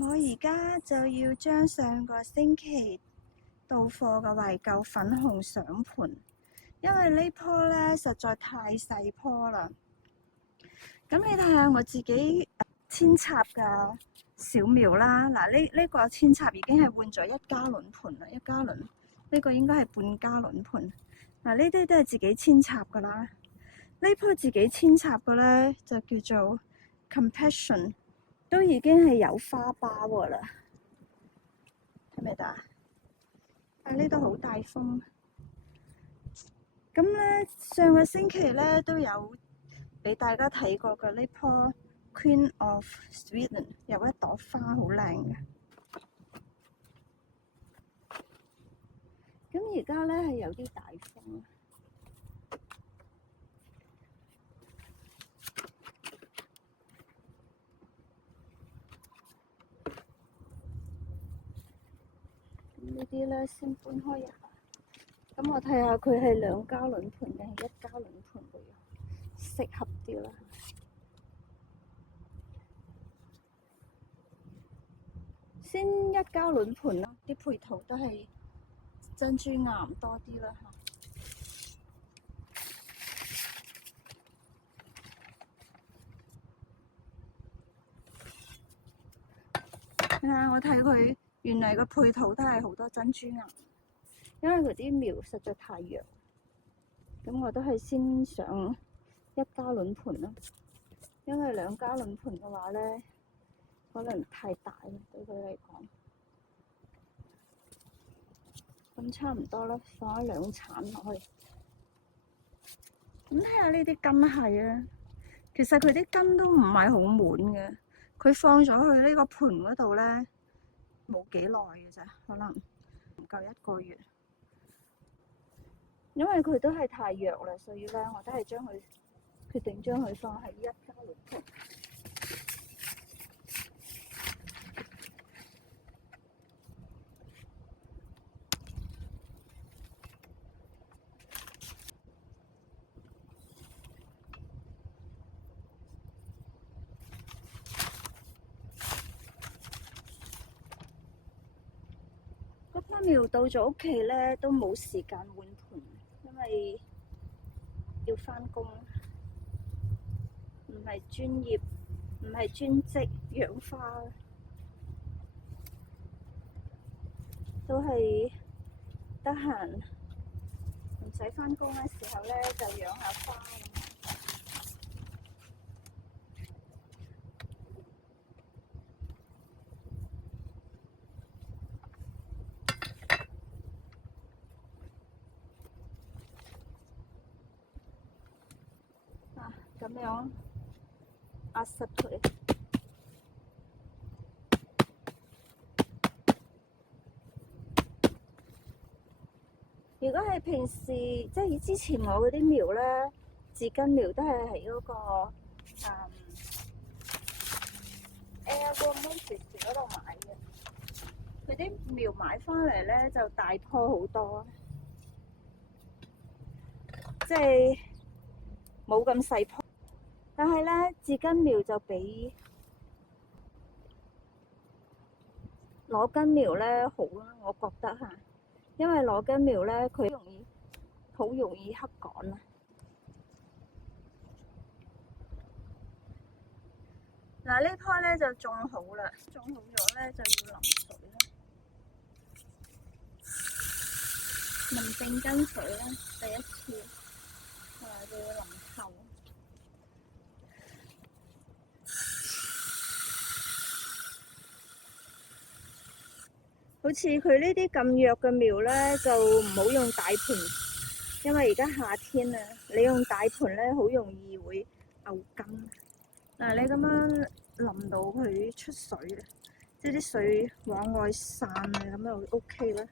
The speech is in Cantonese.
我而家就要將上個星期到貨嘅懷舊粉紅上盤，因為呢棵呢實在太細棵啦。咁你睇下我自己扦插嘅小苗啦，嗱呢個扦插已經係換咗1加侖盤啦，1加侖，呢個應該係半加侖盤。嗱呢啲都係自己扦插噶啦，呢棵自己扦插嘅呢，就叫做 Compassion， 都已經係有花苞噶啦，睇唔睇得？呢度好大風。咁呢，上個星期呢都有俾大家睇過嘅呢棵 Queen of Sweden， 有一朵花好靚嘅。咁而家呢係有啲大風。呢啲呢先搬開一下。咁我睇下佢係2加侖盤定係1加侖盤會適合啲啦。先1加侖盤啦，啲配套都係珍珠岩多啲啦嚇。我睇佢原嚟個配套都係好多珍珠岩，因為佢啲苗實在太弱，咁我都係先上1加侖盤啦。因為2加侖盤嘅話呢，可能太大啦，對佢嚟講。咁差唔多啦，放咗2鏟落去。咁睇下呢啲根係啊，其實佢啲根都唔係好滿嘅。佢放咗去呢個盤嗰度呢，冇幾耐嘅咋，可能唔夠1個月。因為佢都係太弱啦，所以呢，我都係決定將佢放喺1加侖盤。嗰棵苗到咗屋企呢，都冇時間換盤，因為要返工，唔係專業，唔係專職養花，都係得閒唔使返工嘅時候呢，就養下花。咁樣壓實佢。如果係平時即係之前我嗰啲苗咧，自根苗都係喺嗰個Airborne Moses 嗰度買嘅。佢啲苗買翻嚟咧就大棵好多，即係冇咁細棵。但係咧，自根苗就比裸根苗咧好啦，我覺得嚇。因為裸根苗咧，佢好容易黑杆啊。嗱，呢棵咧就種好啦，種好咗咧就要淋水啦，淋正根水啦，第一次，就要淋透。好似佢呢啲咁弱嘅苗咧，就唔好用大盤，因為而家夏天啊，你用大盤咧，好容易會漚根。嗱，你咁樣淋到佢出水，即係啲水往外散啊，咁就 OK 啦。